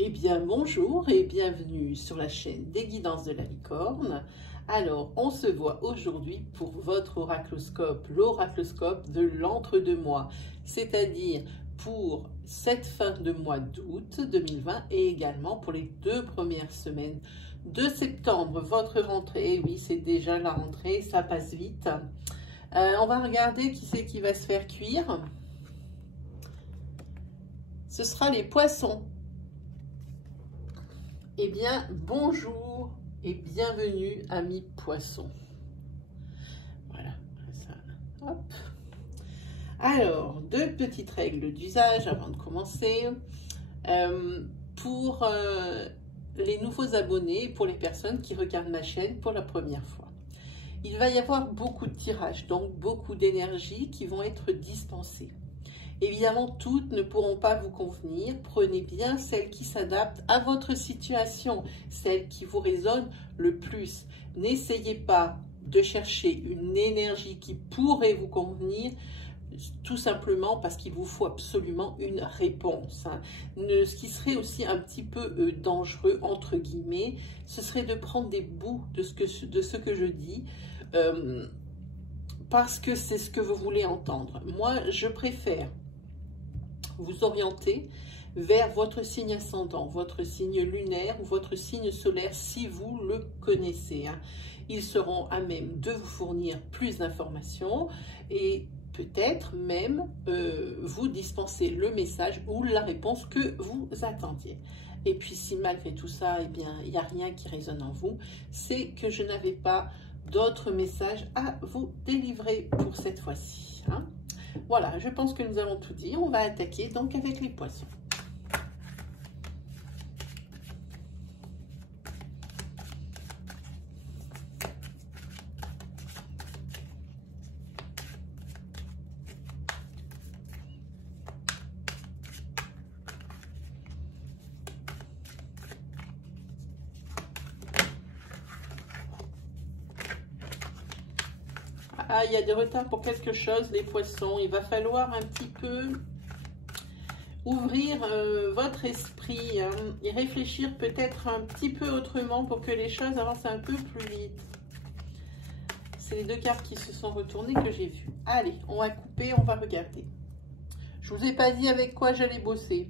Eh bien bonjour et bienvenue sur la chaîne des guidances de la licorne. Alors on se voit aujourd'hui pour votre oracloscope, l'oracloscope de l'entre-deux-mois, c'est-à-dire pour cette fin de mois d'août 2020 et également pour les 2 premières semaines de septembre. Votre rentrée, oui c'est déjà la rentrée, ça passe vite. On va regarder qui c'est qui va se faire cuire. Ce sera les poissons. Eh bien, bonjour et bienvenue, amis poissons. Voilà, ça, hop. Alors, 2 petites règles d'usage avant de commencer. Pour les nouveaux abonnés, pour les personnes qui regardent ma chaîne pour la première fois. Il va y avoir beaucoup de tirages, donc beaucoup d'énergie qui vont être dispensées. Évidemment, toutes ne pourront pas vous convenir. Prenez bien celles qui s'adaptent à votre situation, celles qui vous résonnent le plus. N'essayez pas de chercher une énergie qui pourrait vous convenir, tout simplement parce qu'il vous faut absolument une réponse. Ce qui serait aussi un petit peu dangereux, entre guillemets, ce serait de prendre des bouts de ce que je dis, parce que c'est ce que vous voulez entendre. Moi, je préfère vous orienter vers votre signe ascendant, votre signe lunaire ou votre signe solaire si vous le connaissez. Ils seront à même de vous fournir plus d'informations et peut-être même vous dispenser le message ou la réponse que vous attendiez. Et puis si malgré tout ça, eh bien, il n'y a rien qui résonne en vous, c'est que je n'avais pas d'autres messages à vous délivrer pour cette fois-ci. Voilà, je pense que nous avons tout dit. On va attaquer donc avec les poissons. Ah, il y a des retards pour quelque chose, les poissons. Il va falloir un petit peu ouvrir votre esprit et réfléchir peut-être un petit peu autrement pour que les choses avancent un peu plus vite. C'est les 2 cartes qui se sont retournées que j'ai vues. Allez, on va couper, on va regarder. Je vous ai pas dit avec quoi j'allais bosser.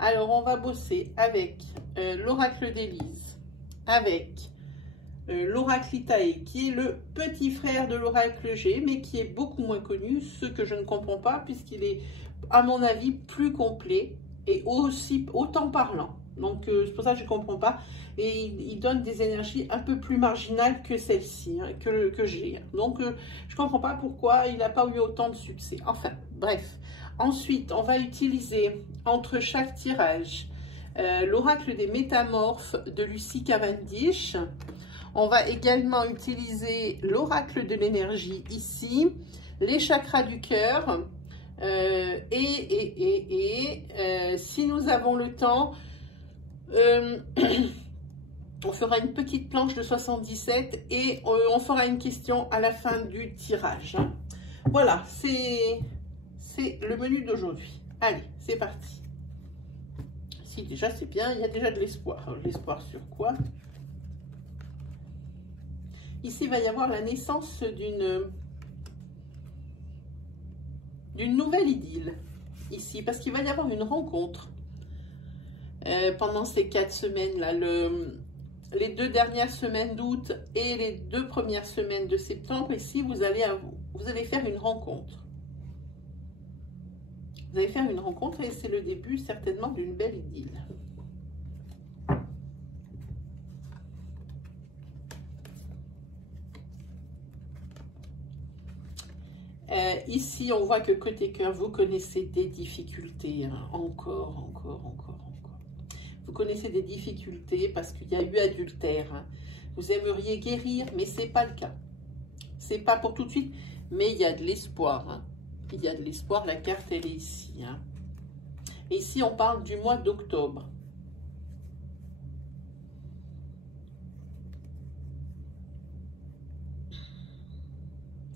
Alors, on va bosser avec l'oracle d'Élise, avec l'oracle Itae, qui est le petit frère de l'oracle G, mais qui est beaucoup moins connu, ce que je ne comprends pas, puisqu'il est, à mon avis, plus complet et aussi autant parlant. Donc, c'est pour ça que je ne comprends pas. Et il donne des énergies un peu plus marginales que celle-ci, que j'ai. Donc, je ne comprends pas pourquoi il n'a pas eu autant de succès. Enfin, bref. Ensuite, on va utiliser, entre chaque tirage, l'oracle des métamorphes de Lucie Cavendish. On va également utiliser l'oracle de l'énergie ici, les chakras du cœur, si nous avons le temps, on fera une petite planche de 77 et on fera une question à la fin du tirage. Voilà, c'est le menu d'aujourd'hui. Allez, c'est parti. Si déjà c'est bien, il y a déjà de l'espoir. L'espoir sur quoi ? Ici, il va y avoir la naissance d'une nouvelle idylle. Ici, parce qu'il va y avoir une rencontre pendant ces 4 semaines-là. Les 2 dernières semaines d'août et les 2 premières semaines de septembre. Ici, vous allez faire une rencontre. Vous allez faire une rencontre et c'est le début certainement d'une belle idylle. Ici, on voit que côté cœur, vous connaissez des difficultés. Encore. Vous connaissez des difficultés parce qu'il y a eu adultère. Vous aimeriez guérir, mais ce n'est pas le cas. Ce n'est pas pour tout de suite, mais il y a de l'espoir. Il y a de l'espoir, la carte, elle est ici. Et ici, on parle du mois d'octobre.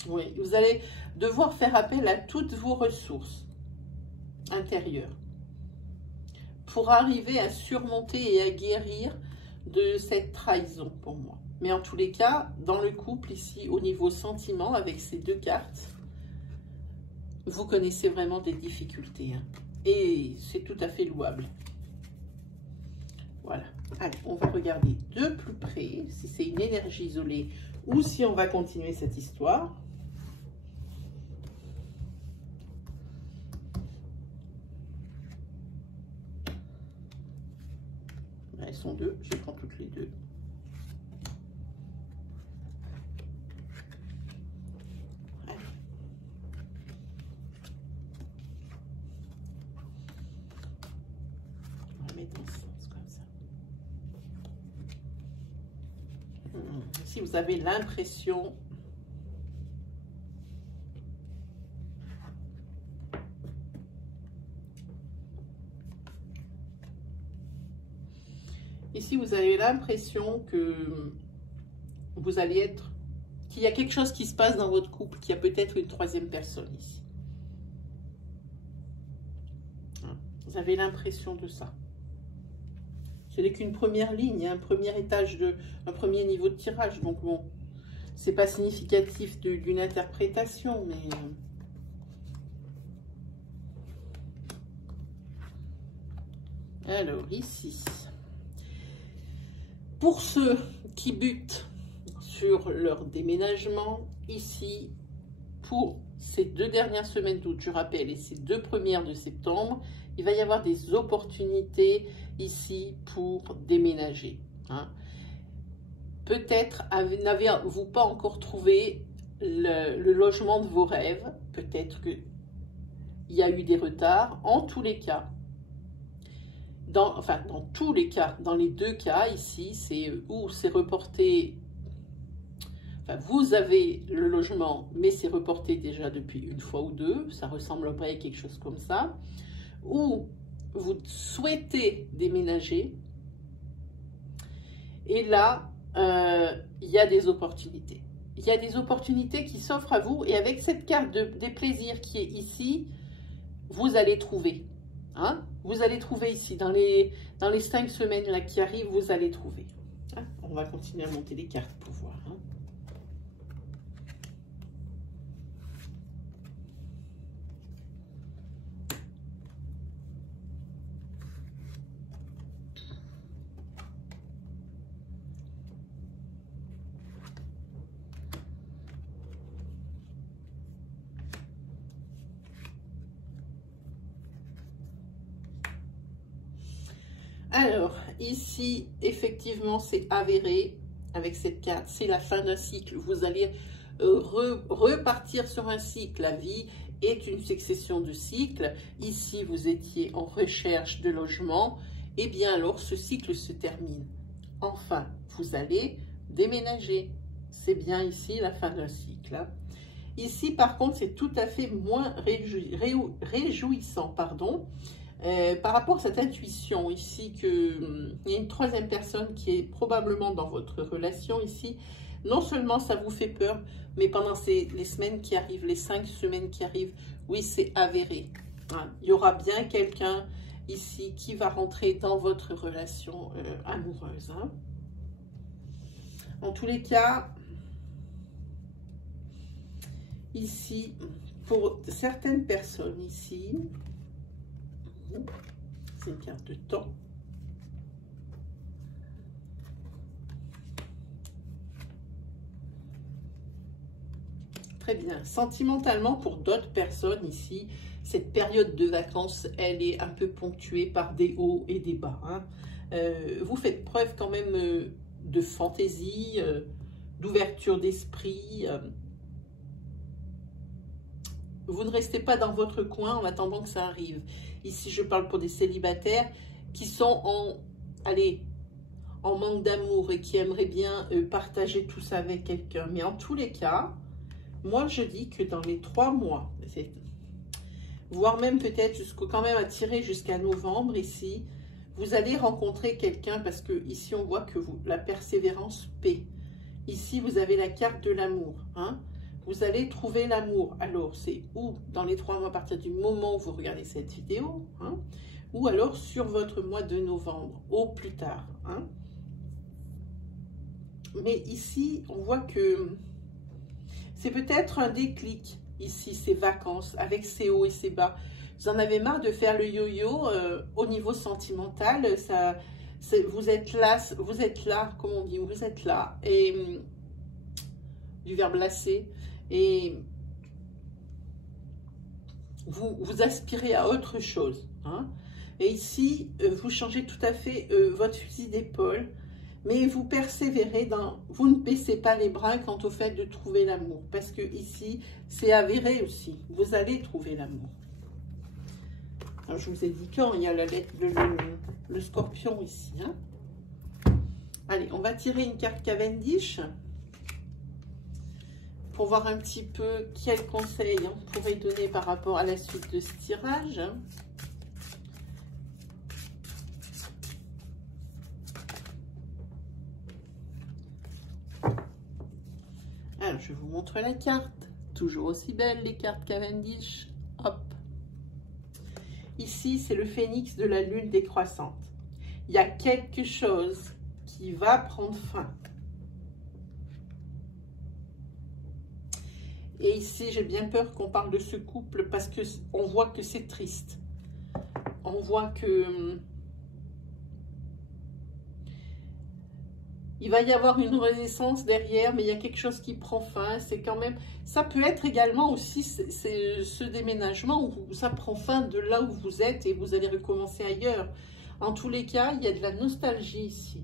Oui, vous allez devoir faire appel à toutes vos ressources intérieures pour arriver à surmonter et à guérir de cette trahison pour moi. Mais en tous les cas, dans le couple ici, au niveau sentiment, avec ces deux cartes, vous connaissez vraiment des difficultés. Hein. Et c'est tout à fait louable. Voilà. Allez, on va regarder de plus près si c'est une énergie isolée ou si on va continuer cette histoire. Elles sont deux, je prends toutes les deux. Allez. On va mettre dans le sens comme ça. Si vous avez l'impression ici, vous avez l'impression que vous allez être, qu'il y a quelque chose qui se passe dans votre couple, qu'il y a peut-être une troisième personne ici. Vous avez l'impression de ça. Ce n'est qu'une première ligne, un premier étage, un premier niveau de tirage. Donc bon, c'est pas significatif d'une interprétation, mais... Alors, ici... Pour ceux qui butent sur leur déménagement, ici, pour ces 2 dernières semaines d'août, je rappelle, et ces 2 premières de septembre, il va y avoir des opportunités ici pour déménager. Hein. Peut-être n'avez-vous pas encore trouvé le logement de vos rêves, peut-être qu'il y a eu des retards. En tous les cas, dans tous les cas, dans les 2 cas ici, c'est où c'est reporté, enfin vous avez le logement, mais c'est reporté déjà depuis 1 fois ou 2, ça ressemblerait à quelque chose comme ça, ou vous souhaitez déménager, et là, il y a des opportunités. Il y a des opportunités qui s'offrent à vous, et avec cette carte des plaisirs qui est ici, vous allez trouver. Hein? Vous allez trouver ici, dans les 5 semaines là, qui arrivent, vous allez trouver. Hein? On va continuer à monter les cartes pour voir. Hein? Alors, ici, effectivement, c'est avéré avec cette carte. C'est la fin d'un cycle. Vous allez repartir sur un cycle. La vie est une succession de cycles. Ici, vous étiez en recherche de logement. Eh bien, alors, ce cycle se termine. Enfin, vous allez déménager. C'est bien ici la fin d'un cycle. Hein. Ici, par contre, c'est tout à fait moins réjouissant, pardon. Par rapport à cette intuition ici, qu'il y a une troisième personne qui est probablement dans votre relation ici, non seulement ça vous fait peur, mais pendant les semaines qui arrivent, les 5 semaines qui arrivent, oui, c'est avéré. Hein. Il y aura bien quelqu'un ici qui va rentrer dans votre relation amoureuse. Hein. En tous les cas, ici, pour certaines personnes ici, c'est une carte de temps. Très bien. Sentimentalement, pour d'autres personnes ici, cette période de vacances, elle est un peu ponctuée par des hauts et des bas. Hein. Vous faites preuve quand même de fantaisie, d'ouverture d'esprit. Vous ne restez pas dans votre coin en attendant que ça arrive. Ici, je parle pour des célibataires qui sont en manque d'amour et qui aimeraient bien partager tout ça avec quelqu'un. Mais en tous les cas, moi, je dis que dans les 3 mois, voire même peut-être quand même à tirer jusqu'à novembre ici, vous allez rencontrer quelqu'un parce que ici, on voit que la persévérance paie. Ici, vous avez la carte de l'amour, hein. Vous allez trouver l'amour. Alors, c'est où? Dans les 3 mois, à partir du moment où vous regardez cette vidéo. Hein, ou alors sur votre mois de novembre, au plus tard. Hein. Mais ici, on voit que c'est peut-être un déclic, ici, ces vacances, avec ces hauts et ces bas. Vous en avez marre de faire le yo-yo au niveau sentimental. Vous êtes là, comme on dit, vous êtes là, et du verbe lasser, et vous aspirez à autre chose. Hein. Et ici, vous changez tout à fait votre fusil d'épaule, mais vous persévérez vous ne baissez pas les bras quant au fait de trouver l'amour, parce que ici, c'est avéré aussi, vous allez trouver l'amour. Alors, je vous ai dit quand il y a le scorpion ici. Hein. Allez, on va tirer une carte Cavendish pour voir un petit peu quels conseils on pourrait donner par rapport à la suite de ce tirage. Alors, je vous montre la carte. Toujours aussi belle, les cartes Cavendish. Hop. Ici, c'est le phénix de la lune décroissante. Il y a quelque chose qui va prendre fin. Et ici, j'ai bien peur qu'on parle de ce couple parce qu'on voit que c'est triste. On voit que il va y avoir une renaissance derrière, mais il y a quelque chose qui prend fin. C'est quand même, ça peut être également aussi ce déménagement où ça prend fin de là où vous êtes et vous allez recommencer ailleurs. En tous les cas, il y a de la nostalgie ici.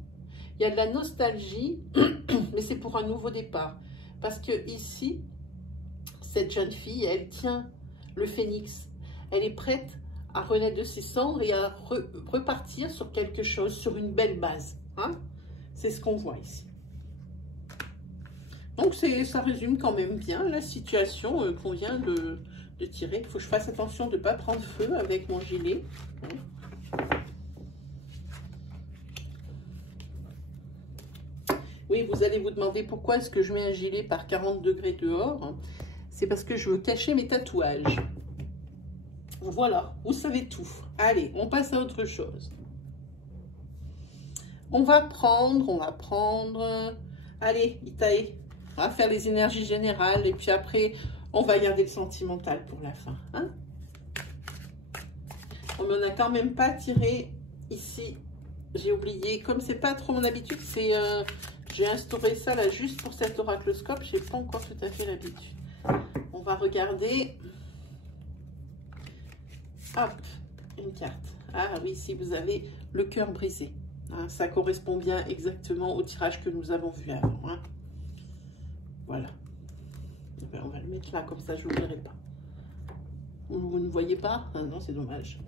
Il y a de la nostalgie, mais c'est pour un nouveau départ. Parce que ici, cette jeune fille, elle tient le phénix. Elle est prête à renaître de ses cendres et à repartir sur quelque chose, sur une belle base. Hein? C'est ce qu'on voit ici. Donc, ça résume quand même bien la situation qu'on vient de tirer. Il faut que je fasse attention de ne pas prendre feu avec mon gilet. Oui, vous allez vous demander pourquoi est-ce que je mets un gilet par 40 degrés dehors. C'est parce que je veux cacher mes tatouages. Voilà, vous savez tout. Allez, on passe à autre chose. On va prendre. Allez, Itae, on va faire les énergies générales et puis après, on va garder le sentimental pour la fin. Hein? On n'en a quand même pas tiré ici. J'ai oublié, comme c'est pas trop mon habitude, j'ai instauré ça là juste pour cet oracloscope. J'ai pas encore tout à fait l'habitude. On va regarder. Hop, une carte. Ah oui, si vous avez le cœur brisé. Hein, ça correspond bien exactement au tirage que nous avons vu avant. Hein. Voilà. Ben, on va le mettre là, comme ça je ne l'oublierai pas. Vous ne voyez pas? Ah, non, c'est dommage.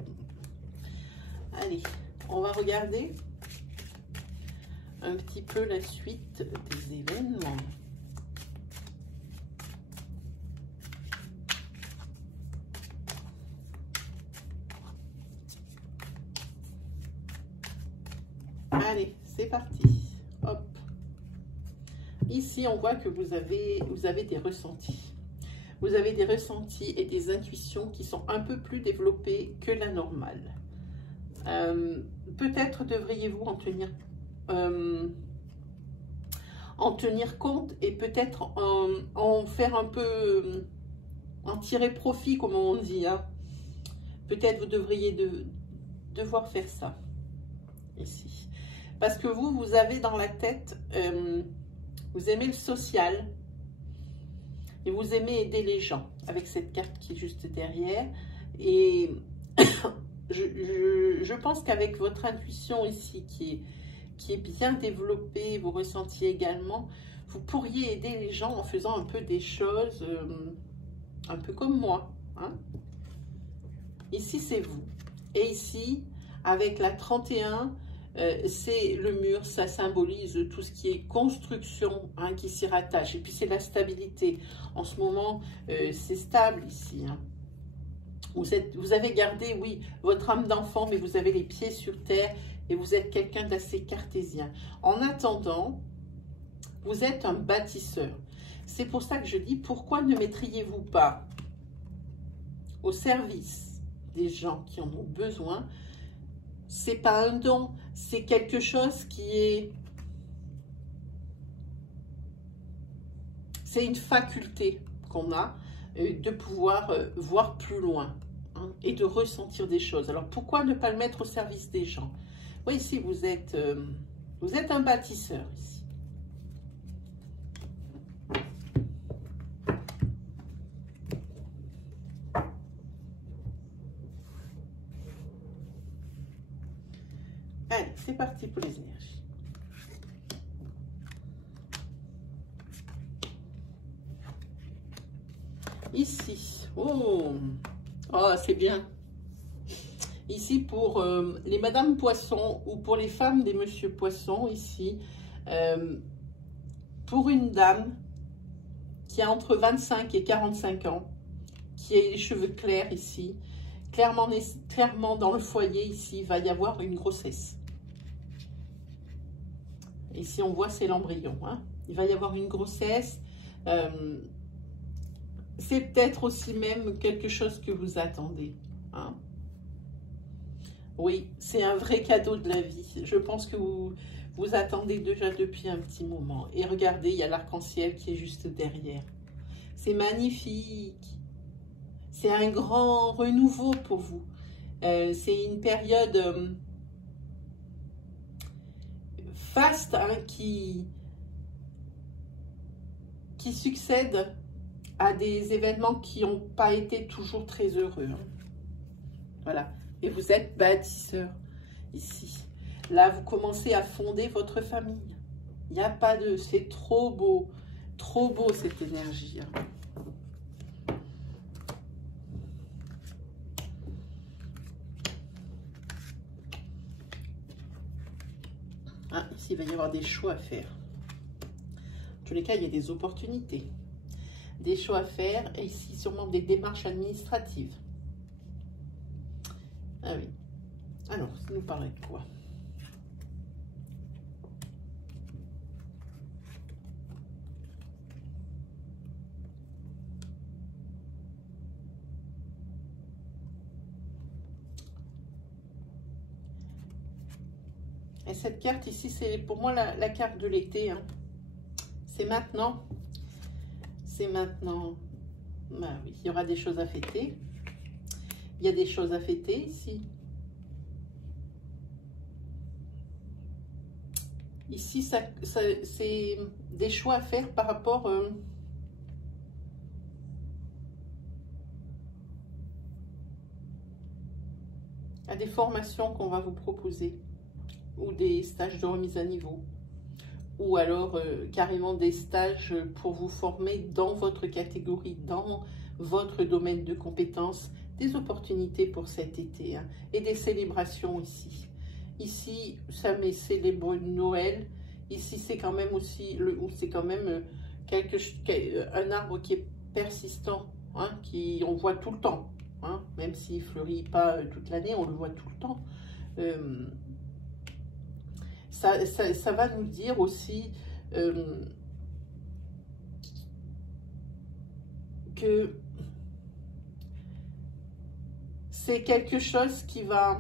Allez, on va regarder un petit peu la suite des événements. Allez, c'est parti. Hop. Ici, on voit que vous avez des ressentis. Vous avez des ressentis et des intuitions qui sont un peu plus développées que la normale. Peut-être devriez-vous en tenir compte et peut-être en faire un peu, en tirer profit, comme on dit. Hein. Peut-être vous devriez devoir faire ça, ici. Parce que vous avez dans la tête, vous aimez le social et vous aimez aider les gens avec cette carte qui est juste derrière. Et je pense qu'avec votre intuition ici qui est bien développée, vos ressentis également, vous pourriez aider les gens en faisant un peu des choses un peu comme moi. Hein. Ici, c'est vous. Et ici, avec la 31, c'est le mur, ça symbolise tout ce qui est construction hein, qui s'y rattache. Et puis, c'est la stabilité. En ce moment, c'est stable ici. Hein. Vous avez gardé, oui, votre âme d'enfant, mais vous avez les pieds sur terre et vous êtes quelqu'un d'assez cartésien. En attendant, vous êtes un bâtisseur. C'est pour ça que je dis, pourquoi ne mettriez-vous pas au service des gens qui en ont besoin c'est pas un don, c'est quelque chose qui est... C'est une faculté qu'on a de pouvoir voir plus loin, hein, et de ressentir des choses. Alors, pourquoi ne pas le mettre au service des gens? Oui, ici, vous êtes un bâtisseur, ici. Allez, c'est parti pour les énergies. Ici, oh, c'est bien. Ici, pour les Madame Poisson ou pour les femmes des Monsieur Poisson, ici, pour une dame qui a entre 25 et 45 ans, qui a les cheveux clairs ici, clairement dans le foyer, ici, il va y avoir une grossesse. Ici, on voit, c'est l'embryon, hein. Il va y avoir une grossesse. C'est peut-être aussi même quelque chose que vous attendez, hein. Oui, c'est un vrai cadeau de la vie. Je pense que vous attendez déjà depuis un petit moment. Et regardez, il y a l'arc-en-ciel qui est juste derrière. C'est magnifique. C'est un grand renouveau pour vous. C'est une période faste, hein, qui succède à des événements qui n'ont pas été toujours très heureux, hein. Voilà. Et vous êtes bâtisseur ici. Là, vous commencez à fonder votre famille. Il n'y a pas de... C'est trop beau cette énergie, hein. Ah, ici, il va y avoir des choix à faire. En tous les cas, il y a des opportunités. Des choix à faire. Et ici, sûrement des démarches administratives. Ah oui. Alors, ça nous parlait de quoi? Et cette carte ici, c'est pour moi la carte de l'été, hein. C'est maintenant. C'est maintenant. Bah oui, il y aura des choses à fêter. Il y a des choses à fêter ici. Ici, c'est des choix à faire par rapport à des formations qu'on va vous proposer, ou des stages de remise à niveau, ou alors carrément des stages pour vous former dans votre catégorie, dans votre domaine de compétences, des opportunités pour cet été, hein, et des célébrations ici. Ici, ça met célèbre Noël. Ici, c'est quand même aussi, c'est quand même un arbre qui est persistant, hein, on voit tout le temps, hein, même s'il ne fleurit pas toute l'année, on le voit tout le temps. Ça va nous dire aussi que c'est quelque chose qui va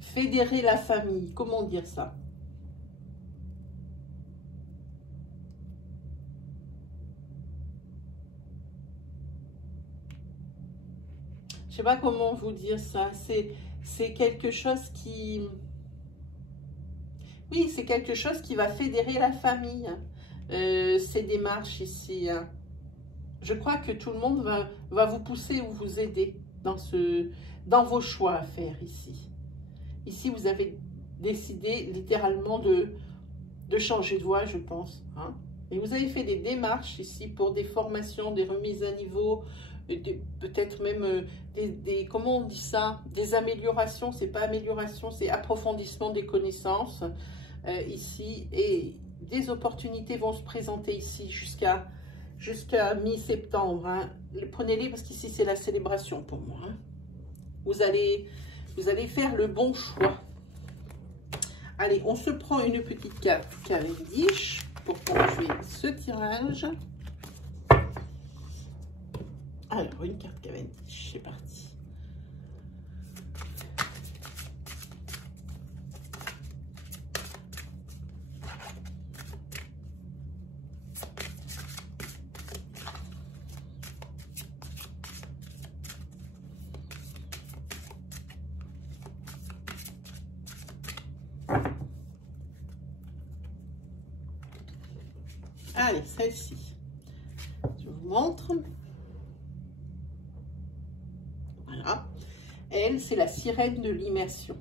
fédérer la famille. Comment dire ça? Je sais pas comment vous dire ça. C'est quelque chose qui... Oui, c'est quelque chose qui va fédérer la famille. Ces démarches ici, hein. Je crois que tout le monde va vous pousser ou vous aider dans vos choix à faire ici. Ici, vous avez décidé littéralement de changer de voie, je pense, hein. Et vous avez fait des démarches ici pour des formations, des remises à niveau, peut-être même comment on dit ça, des améliorations. C'est pas amélioration, c'est approfondissement des connaissances ici. Et des opportunités vont se présenter ici jusqu'à mi-septembre, hein. Prenez-les parce qu'ici, c'est la célébration pour moi, hein. Vous allez faire le bon choix. Allez, on se prend une petite carte Cavendish pour jouer ce tirage. Alors, une carte Cavendish, c'est parti. Allez, celle-ci. Je vous montre. Voilà. Elle, c'est la sirène de l'immersion.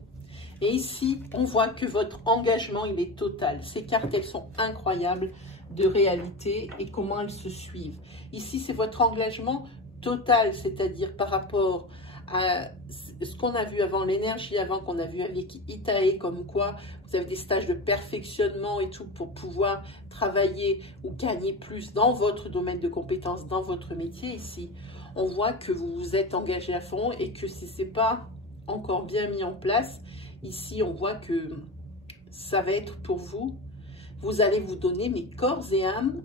Et ici, on voit que votre engagement, il est total. Ces cartes, elles sont incroyables de réalité et comment elles se suivent. Ici, c'est votre engagement total, c'est-à-dire par rapport à ce qu'on a vu avant, l'énergie avant qu'on a vu avec Itae, comme quoi vous avez des stages de perfectionnement et tout pour pouvoir travailler ou gagner plus dans votre domaine de compétences, dans votre métier. Ici, on voit que vous vous êtes engagé à fond et que si ce n'est pas encore bien mis en place, ici, on voit que ça va être pour vous. Vous allez vous donner mes corps et âme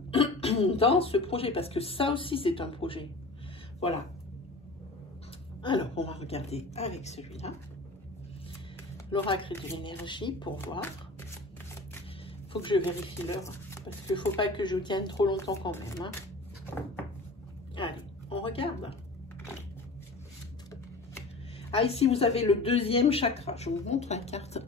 dans ce projet, parce que ça aussi, c'est un projet. Voilà. Alors, on va regarder avec celui-là. L'oracle de l'énergie pour voir. Il faut que je vérifie l'heure, parce qu'il ne faut pas que je tienne trop longtemps quand même. Hein. Allez, on regarde. Ah, ici, vous avez le deuxième chakra. Je vous montre la carte.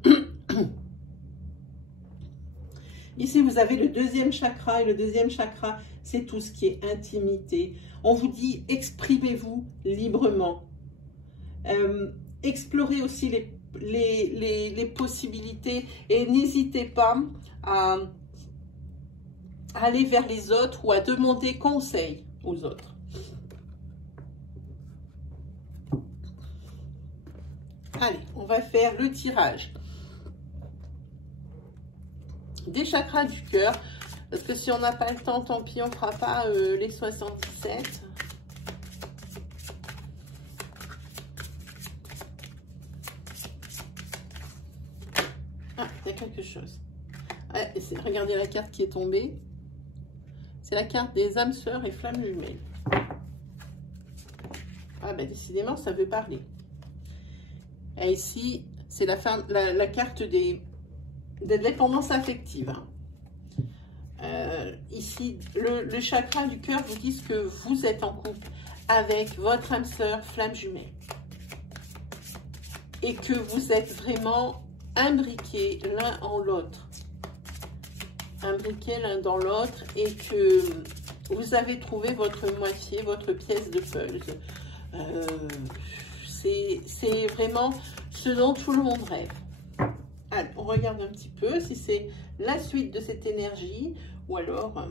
Ici, vous avez le deuxième chakra. Et le deuxième chakra, c'est tout ce qui est intimité. On vous dit, exprimez-vous librement. Explorez aussi les possibilités. Et n'hésitez pas à aller vers les autres ou à demander conseil aux autres. Allez, on va faire le tirage des chakras du cœur. Parce que si on n'a pas le temps, tant pis, on ne fera pas les 77. Ah, il y a quelque chose. Ouais, regardez la carte qui est tombée. C'est la carte des âmes sœurs et flammes jumelles. Ah ben décidément, ça veut parler. Et ici, c'est la carte des dépendances affectives. Ici, le chakra du cœur vous dit que vous êtes en couple avec votre âme sœur flamme jumelle. Et que vous êtes vraiment imbriqués l'un en l'autre. Imbriqués l'un dans l'autre et que vous avez trouvé votre moitié, votre pièce de puzzle. C'est vraiment ce dont tout le monde rêve. Allez, on regarde un petit peu si c'est la suite de cette énergie ou alors...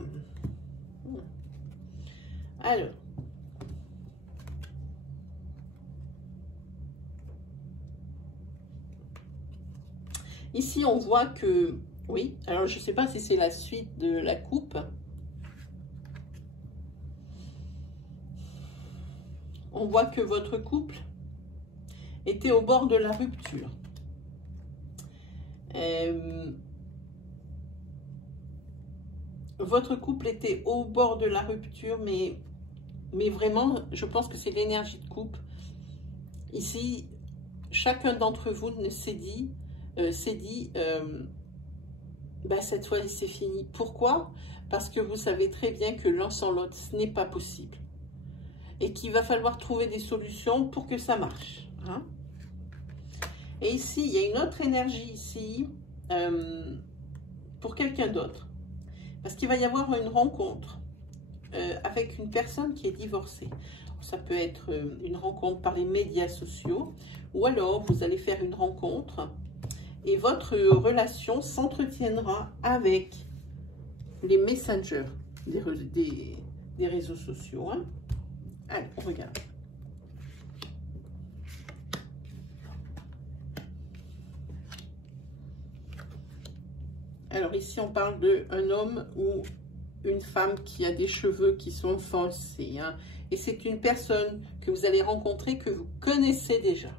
alors... Ici, on voit que... Oui, alors je ne sais pas si c'est la suite de la coupe. On voit que votre couple était au bord de la rupture. Votre couple était au bord de la rupture, mais vraiment, je pense que c'est l'énergie de couple. Ici, chacun d'entre vous s'est dit, bah, cette fois, c'est fini. Pourquoi? Parce que vous savez très bien que l'un sans l'autre, ce n'est pas possible. Et qu'il va falloir trouver des solutions pour que ça marche. Hein? Et ici, il y a une autre énergie ici pour quelqu'un d'autre. Parce qu'il va y avoir une rencontre avec une personne qui est divorcée. Ça peut être une rencontre par les médias sociaux ou alors vous allez faire une rencontre et votre relation s'entretiendra avec les messengers des réseaux sociaux. Hein. Allez, on regarde. Alors ici, on parle d'un homme ou une femme qui a des cheveux qui sont foncés. Hein, et c'est une personne que vous allez rencontrer, que vous connaissez déjà.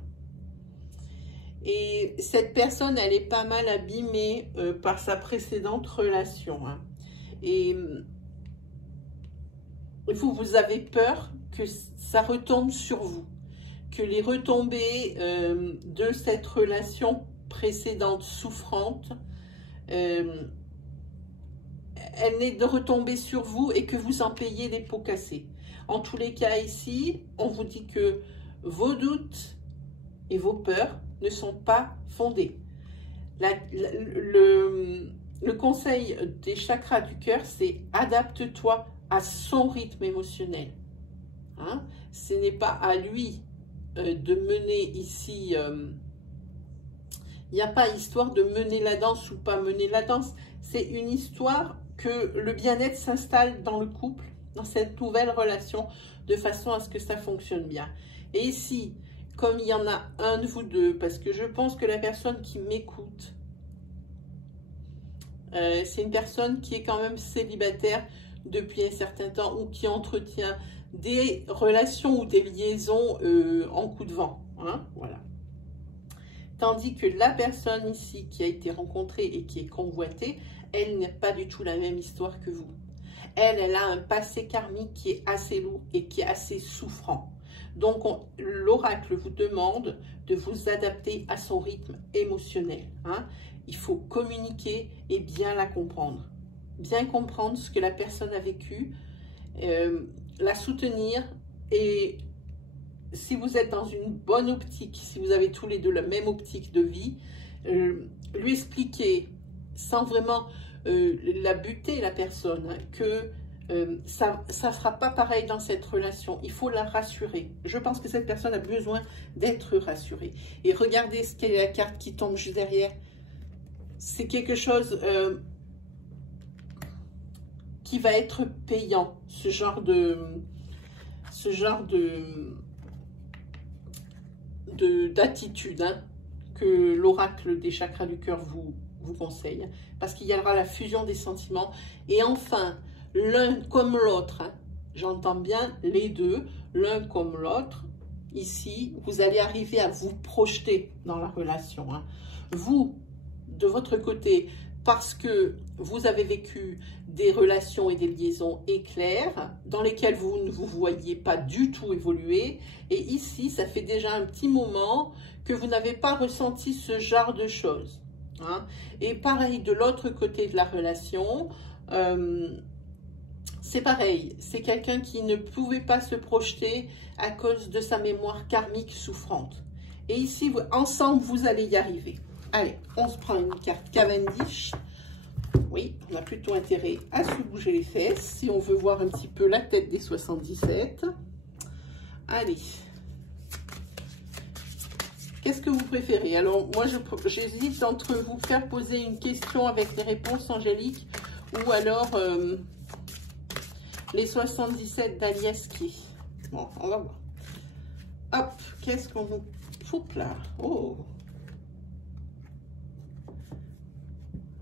Et cette personne, elle est pas mal abîmée par sa précédente relation. Hein. Et vous avez peur que ça retombe sur vous. Que les retombées de cette relation précédente souffrante, elle n'est de retomber sur vous et que vous en payez les pots cassés. En tous les cas ici, on vous dit que vos doutes et vos peurs ne sont pas fondés. Le conseil des chakras du cœur, c'est adapte-toi à son rythme émotionnel. Hein? Ce n'est pas à lui de mener ici... il n'y a pas histoire de mener la danse ou pas mener la danse. C'est une histoire que le bien-être s'installe dans le couple, dans cette nouvelle relation, de façon à ce que ça fonctionne bien. Et ici, comme il y en a un de vous deux, parce que je pense que la personne qui m'écoute, c'est une personne qui est quand même célibataire depuis un certain temps ou qui entretient des relations ou des liaisons en coup de vent. Hein, voilà. Tandis que la personne ici qui a été rencontrée et qui est convoitée, elle n'a pas du tout la même histoire que vous. Elle a un passé karmique qui est assez lourd et qui est assez souffrant. Donc, l'oracle vous demande de vous adapter à son rythme émotionnel. Hein. Il faut communiquer et bien la comprendre. Bien comprendre ce que la personne a vécu, la soutenir et si vous êtes dans une bonne optique, si vous avez tous les deux la même optique de vie, lui expliquer sans vraiment la buter la personne, hein, que ça ne fera pas pareil dans cette relation. Il faut la rassurer. Je pense que cette personne a besoin d'être rassurée. Et regardez ce qu'est la carte qui tombe juste derrière. C'est quelque chose qui va être payant, ce genre d'attitude, hein, que l'oracle des chakras du cœur vous conseille, parce qu'il y aura la fusion des sentiments. Et enfin, l'un comme l'autre, hein, j'entends bien les deux, l'un comme l'autre, ici, vous allez arriver à vous projeter dans la relation. Hein. Vous, de votre côté, parce que vous avez vécu des relations et des liaisons éclairs dans lesquelles vous ne vous voyez pas du tout évoluer. Et ici, ça fait déjà un petit moment que vous n'avez pas ressenti ce genre de choses. Hein. Et pareil, de l'autre côté de la relation, c'est pareil. C'est quelqu'un qui ne pouvait pas se projeter à cause de sa mémoire karmique souffrante. Et ici, ensemble, vous allez y arriver. Allez, on se prend une carte Cavendish. Oui, on a plutôt intérêt à se bouger les fesses si on veut voir un petit peu la tête des 77. Allez. Qu'est-ce que vous préférez? Alors, moi, j'hésite entre vous faire poser une question avec des réponses angéliques ou alors les 77 d'Aliaski. Bon, on va voir. Hop, qu'est-ce qu'on nous fout là? Oh!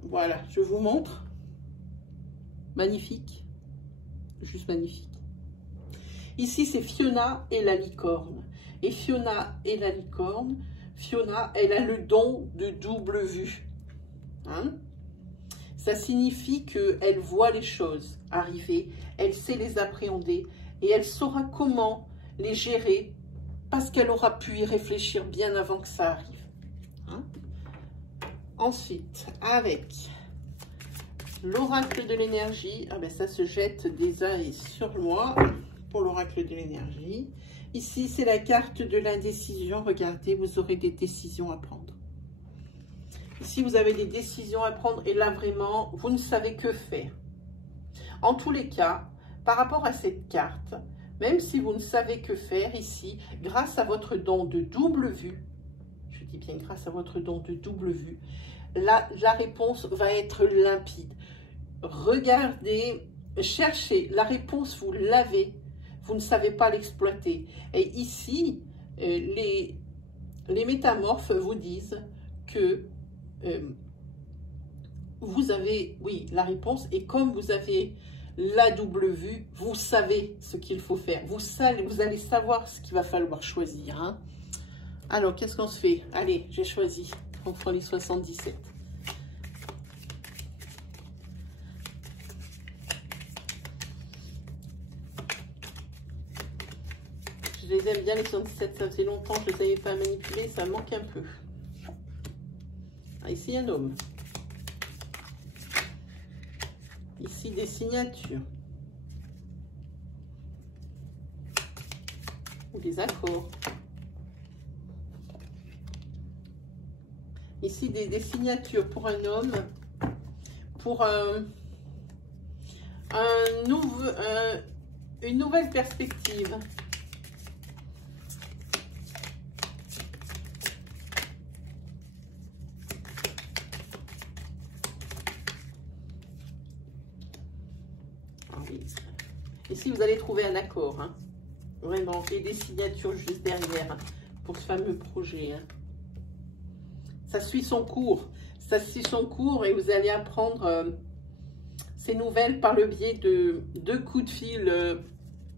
Voilà, je vous montre. Magnifique. Juste magnifique. Ici, c'est Fiona et la licorne. Et Fiona et la licorne, Fiona, elle a le don de double vue. Hein? Ça signifie qu'elle voit les choses arriver, elle sait les appréhender et elle saura comment les gérer parce qu'elle aura pu y réfléchir bien avant que ça arrive. Hein? Ensuite, avec l'oracle de l'énergie, ah ben ça se jette déjà sur moi pour l'oracle de l'énergie. Ici, c'est la carte de l'indécision. Regardez, vous aurez des décisions à prendre. Ici, vous avez des décisions à prendre et là, vraiment, vous ne savez que faire. En tous les cas, par rapport à cette carte, même si vous ne savez que faire ici, grâce à votre don de double vue, je dis bien grâce à votre don de double vue, la réponse va être limpide. Regardez, cherchez, la réponse, vous l'avez, vous ne savez pas l'exploiter. Et ici, les métamorphes vous disent que vous avez, oui, la réponse, et comme vous avez la double vue, vous savez ce qu'il faut faire. Vous allez savoir ce qu'il va falloir choisir. Hein. Alors, qu'est-ce qu'on se fait? Allez, j'ai choisi. On prend les 77. Je les aime bien, les 77. Ça faisait longtemps que je ne les avais pas manipulés. Ça manque un peu. Ah, ici, un homme. Ici, des signatures. Ou des accords. Ici, des signatures pour un homme, pour une nouvelle perspective. Ah oui. Ici, vous allez trouver un accord, hein. Vraiment, et des signatures juste derrière hein, pour ce fameux projet. Hein. Ça suit son cours. Ça suit son cours et vous allez apprendre ces nouvelles par le biais de 2 coups de fil,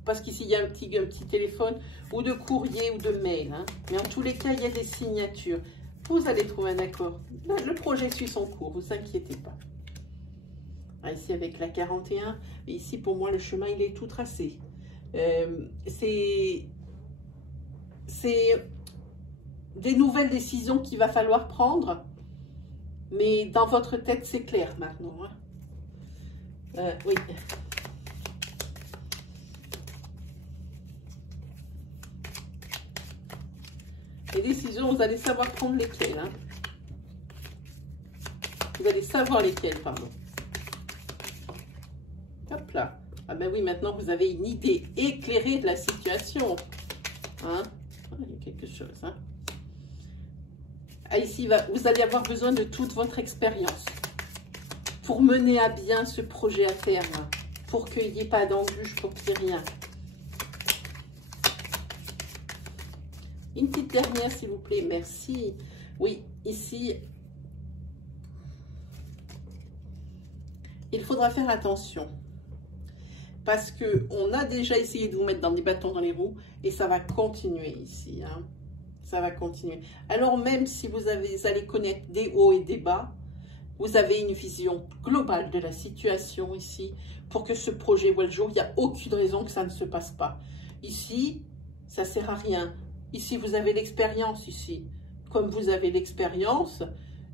parce qu'ici il y a un petit téléphone, ou de courrier ou de mail. Hein. Mais en tous les cas, il y a des signatures. Vous allez trouver un accord. Le projet suit son cours, vous inquiétez pas. Ah, ici avec la 41, et ici pour moi le chemin il est tout tracé. C'est des nouvelles décisions qu'il va falloir prendre, mais dans votre tête c'est clair maintenant. Hein. Oui. Les décisions, vous allez savoir prendre lesquelles. Hein. Vous allez savoir lesquelles, pardon. Hop là. Ah ben oui, maintenant vous avez une idée éclairée de la situation. Hein? Il y a quelque chose. Hein? Ah, ici, vous allez avoir besoin de toute votre expérience pour mener à bien ce projet à terme, pour qu'il n'y ait pas d'embûche, pour qu'il n'y ait rien. Une petite dernière, s'il vous plaît. Merci. Oui, ici, il faudra faire attention. Parce qu'on a déjà essayé de vous mettre dans des bâtons dans les roues et ça va continuer ici. Hein. Ça va continuer. Alors même si vous allez connaître des hauts et des bas, vous avez une vision globale de la situation ici pour que ce projet voit le jour. Il n'y a aucune raison que ça ne se passe pas. Ici, ça ne sert à rien. Ici, vous avez l'expérience ici. Comme vous avez l'expérience,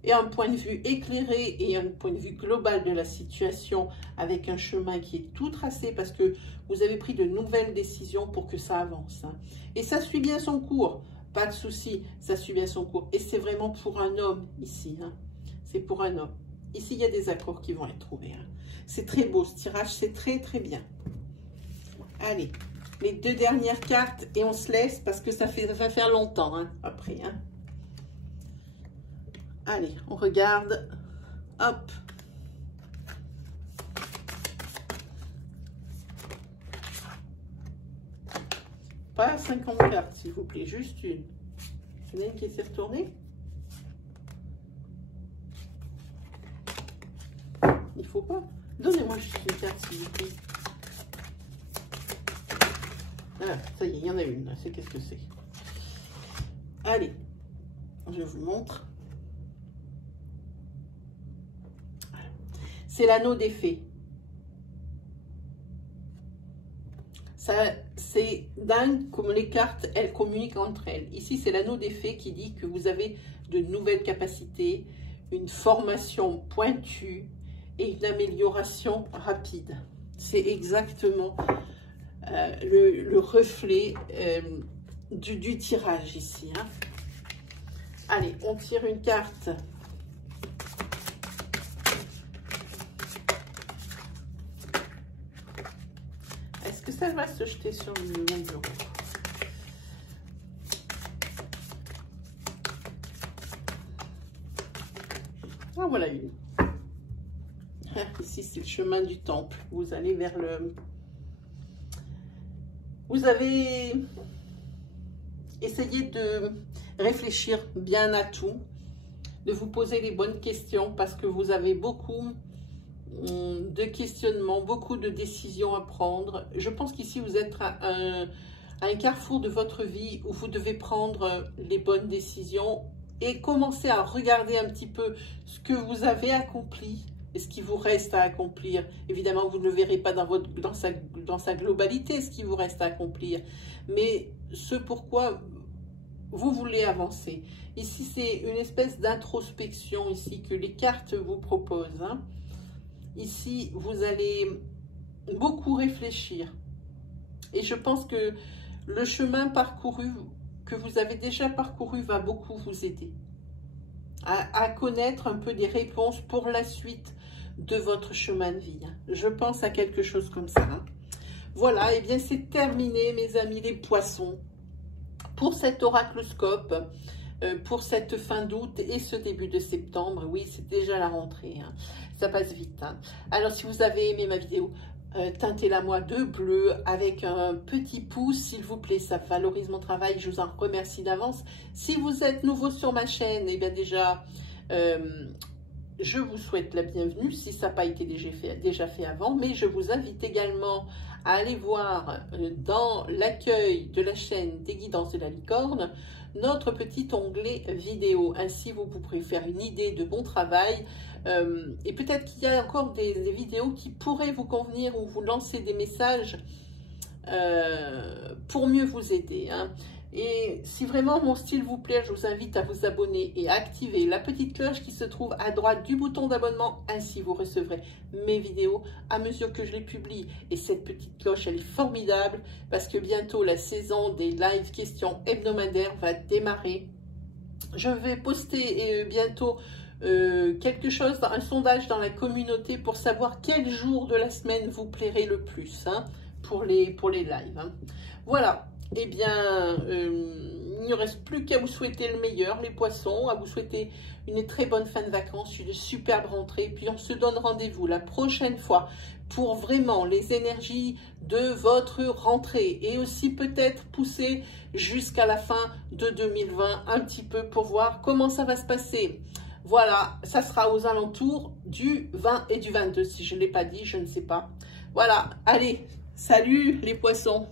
et un point de vue éclairé et un point de vue global de la situation avec un chemin qui est tout tracé parce que vous avez pris de nouvelles décisions pour que ça avance. Hein. Et ça suit bien son cours, pas de souci, ça suit bien son cours. Et c'est vraiment pour un homme ici, hein. C'est pour un homme. Ici, il y a des accords qui vont être trouvés. Hein. C'est très beau, ce tirage, c'est très très bien. Allez, les 2 dernières cartes et on se laisse parce que ça va faire longtemps hein, après. Hein. Allez, on regarde. Hop. Pas 50 cartes, s'il vous plaît, juste une. Il y en a une qui s'est retournée. Il faut pas. Donnez-moi juste une carte, s'il vous plaît. Ah, ça y est, il y en a une. C'est qu'est-ce que c'est? Allez, je vous montre. C'est l'anneau des fées. C'est dingue comme les cartes, elles communiquent entre elles. Ici, c'est l'anneau des fées qui dit que vous avez de nouvelles capacités, une formation pointue et une amélioration rapide. C'est exactement le reflet du tirage ici. Hein. Allez, on tire une carte. Est-ce que ça va se jeter sur mon bureau? Ah, voilà une. Ici, c'est le chemin du temple. Vous allez vers le... Vous avez essayé de réfléchir bien à tout, de vous poser les bonnes questions parce que vous avez beaucoup de questionnements, beaucoup de décisions à prendre. Je pense qu'ici, vous êtes à un carrefour de votre vie où vous devez prendre les bonnes décisions et commencer à regarder un petit peu ce que vous avez accompli et ce qui vous reste à accomplir. Évidemment, vous ne le verrez pas dans sa globalité, ce qui vous reste à accomplir, mais ce pourquoi vous voulez avancer. Ici, c'est une espèce d'introspection ici que les cartes vous proposent. Hein. Ici, vous allez beaucoup réfléchir. Et je pense que le chemin parcouru, que vous avez déjà parcouru, va beaucoup vous aider. à connaître un peu des réponses pour la suite de votre chemin de vie. Je pense à quelque chose comme ça. Voilà, et bien c'est terminé mes amis les poissons pour cet oracloscope, pour cette fin d'août et ce début de septembre. Oui, c'est déjà la rentrée, hein. Ça passe vite, hein. Alors si vous avez aimé ma vidéo, teintez-la moi de bleu avec un petit pouce, s'il vous plaît, ça valorise mon travail, je vous en remercie d'avance. Si vous êtes nouveau sur ma chaîne, et bien déjà, je vous souhaite la bienvenue, si ça n'a pas été déjà fait avant, mais je vous invite également à aller voir dans l'accueil de la chaîne des Guidances de la Licorne, notre petit onglet vidéo. Ainsi, vous pourrez faire une idée de mon travail. Et peut-être qu'il y a encore des vidéos qui pourraient vous convenir ou vous lancer des messages pour mieux vous aider, hein. Et si vraiment mon style vous plaît, je vous invite à vous abonner et à activer la petite cloche qui se trouve à droite du bouton d'abonnement. Ainsi, vous recevrez mes vidéos à mesure que je les publie. Et cette petite cloche, elle est formidable parce que bientôt, la saison des live questions hebdomadaires va démarrer. Je vais poster bientôt quelque chose, un sondage dans la communauté pour savoir quel jour de la semaine vous plairait le plus, hein, pour les lives, hein. Voilà. Eh bien, il ne reste plus qu'à vous souhaiter le meilleur, les poissons, à vous souhaiter une très bonne fin de vacances, une superbe rentrée. Puis on se donne rendez-vous la prochaine fois pour vraiment les énergies de votre rentrée. Et aussi peut-être pousser jusqu'à la fin de 2020 un petit peu pour voir comment ça va se passer. Voilà, ça sera aux alentours du 20 et du 22. Si je ne l'ai pas dit, je ne sais pas. Voilà, allez, salut les poissons!